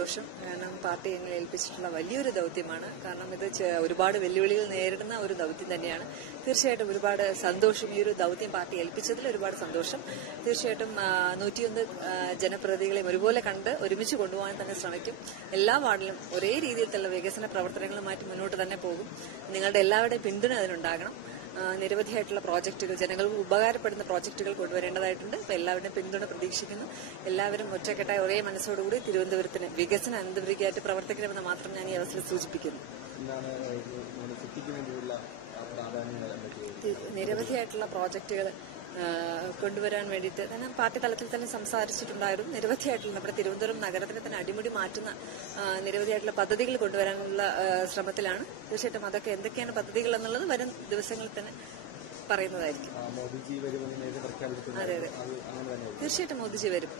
സന്തോഷം. കാരണം പാർട്ടി എന്നെ ഏൽപ്പിച്ചിട്ടുള്ള വലിയൊരു ദൗത്യമാണ്. കാരണം ഇത് ഒരുപാട് വെല്ലുവിളികൾ നേരിടുന്ന ഒരു ദൗത്യം തന്നെയാണ്. തീർച്ചയായിട്ടും ഒരുപാട് സന്തോഷം. ഈ ഒരു ദൗത്യം പാർട്ടി ഏൽപ്പിച്ചതിൽ ഒരുപാട് സന്തോഷം. തീർച്ചയായിട്ടും നൂറ്റിയൊന്ന് ജനപ്രതികളെയും ഒരുപോലെ കണ്ട് ഒരുമിച്ച് കൊണ്ടുപോകാൻ തന്നെ ശ്രമിക്കും. എല്ലാ വാർഡിലും ഒരേ രീതിയിലുള്ള വികസന പ്രവർത്തനങ്ങളുമായിട്ട് മുന്നോട്ട് തന്നെ പോകും. നിങ്ങളുടെ എല്ലാവരുടെയും പിന്തുണ അതിനുണ്ടാകണം. നിരവധിയായിട്ടുള്ള പ്രോജക്റ്റുകൾ ജനങ്ങൾക്ക് ഉപകാരപ്പെടുന്ന പ്രോജക്റ്റുകൾ കൊണ്ടുവരേണ്ടതായിട്ടുണ്ട്. അപ്പോൾ എല്ലാവരുടെയും പിന്തുണ പ്രതീക്ഷിക്കുന്നു. എല്ലാവരും ഒറ്റക്കെട്ടായ ഒരേ മനസ്സോടുകൂടി തിരുവനന്തപുരത്തിന് വികസന അനന്തപുരിക്കായിട്ട് പ്രവർത്തിക്കണമെന്ന് മാത്രം ഞാൻ ഈ അവസരം സൂചിപ്പിക്കുന്നു. നിരവധിയായിട്ടുള്ള പ്രോജക്റ്റുകൾ കൊണ്ടുവരാൻ വേണ്ടിയിട്ട്. ഞാൻ പാർട്ടി തലത്തിൽ തന്നെ സംസാരിച്ചിട്ടുണ്ടായിരുന്നു. നിരവധിയായിട്ടുള്ള നമ്മുടെ തിരുവനന്തപുരം നഗരത്തിനെ തന്നെ അടിമുടി മാറ്റുന്ന നിരവധിയായിട്ടുള്ള പദ്ധതികൾ കൊണ്ടുവരാനുള്ള ശ്രമത്തിലാണ്. തീർച്ചയായിട്ടും അതൊക്കെ എന്തൊക്കെയാണ് പദ്ധതികൾ എന്നുള്ളത് വരും ദിവസങ്ങളിൽ തന്നെ പറയുന്നതായിരിക്കും. അതെ, അതെ. തീർച്ചയായിട്ടും മോദിജി വരും.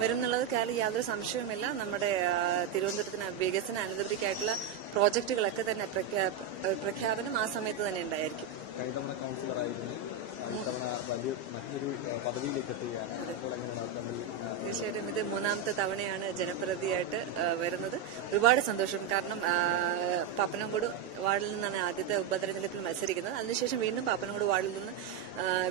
വരും എന്നുള്ളത് കാര്യം യാതൊരു സംശയവുമില്ല. നമ്മുടെ തിരുവനന്തപുരത്തിന് വികസന അനുദ്രിക്കായിട്ടുള്ള പ്രോജക്റ്റുകളൊക്കെ തന്നെ പ്രഖ്യാപനം ആ സമയത്ത് തന്നെ ഉണ്ടായിരിക്കും. ಸಾವಿರ വലിയ മറ്റൊരു പദവിയിലേക്ക് തീർച്ചയായിട്ടും ഇത് മൂന്നാമത്തെ തവണയാണ് ജനപ്രതിയായിട്ട് വരുന്നത്. ഒരുപാട് സന്തോഷം. കാരണം പാപ്പനംകോട് വാർഡിൽ നിന്നാണ് ആദ്യത്തെ ഉപതെരഞ്ഞെടുപ്പിൽ മത്സരിക്കുന്നത്. അതിനുശേഷം വീണ്ടും പാപ്പനംകോട് വാർഡിൽ നിന്ന്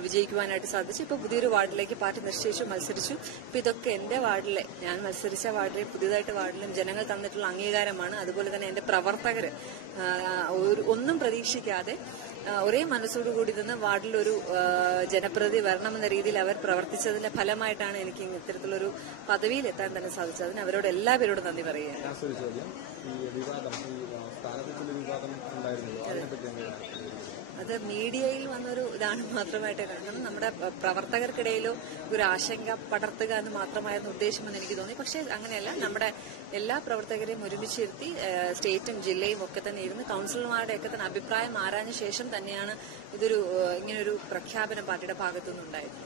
വിജയിക്കുവാനായിട്ട് സാധിച്ചു. ഇപ്പൊ പുതിയൊരു വാർഡിലേക്ക് പാർട്ടി നിശ്ചയിച്ചു മത്സരിച്ചു. ഇപ്പൊ ഇതൊക്കെ എന്റെ വാർഡിലെ ഞാൻ മത്സരിച്ച വാർഡിലെ പുതിയതായിട്ട് വാർഡിലും ജനങ്ങൾ തന്നിട്ടുള്ള അംഗീകാരമാണ്. അതുപോലെ തന്നെ എന്റെ പ്രവർത്തകര് ഒന്നും പ്രതീക്ഷിക്കാതെ ഒരേ മനസ്സോടുകൂടി നിന്ന് വാർഡിലൊരു ആ, ജനപ്രതിനിധി വരണമെന്ന രീതിയിൽ അവർ പ്രവർത്തിച്ചതിന്റെ ഫലമായിട്ടാണ് എനിക്ക് ഇത്തരത്തിലൊരു പദവിയിൽ എത്താൻ തന്നെ സാധിച്ചത്. അതിന് അവരോട് എല്ലാവരോടും നന്ദി പറയുകയാണ് ലാസ്റ്റ് ഒരു ചോദ്യം ഈ വിവാദം ഈ ആ, സ്ഥാനത്തെക്കുറിച്ചുള്ള വിവാദം ഉണ്ടായിരുന്നല്ലോ അതിനെപ്പറ്റി എങ്ങനെയാണ് അത് മീഡിയയിൽ വന്നൊരു ഇതാണ് മാത്രമായിട്ട് കാരണം നമ്മുടെ പ്രവർത്തകർക്കിടയിലോ ഒരു ആശങ്ക പടർത്തുക എന്ന് മാത്രമായിരുന്നു ഉദ്ദേശമെന്ന് എനിക്ക് തോന്നി. പക്ഷേ അങ്ങനെയല്ല നമ്മുടെ എല്ലാ പ്രവർത്തകരെയും ഒരുമിച്ചിരുത്തി സ്റ്റേറ്റും ജില്ലയും ഒക്കെ തന്നെ ഇരുന്ന് കൗൺസിലർമാരുടെ ഒക്കെ തന്നെ അഭിപ്രായം ആരാഞ്ഞ ശേഷം തന്നെയാണ് ഇതൊരു ഇങ്ങനൊരു പ്രഖ്യാപനം പാർട്ടിയുടെ ഭാഗത്തുനിന്നുണ്ടായത്.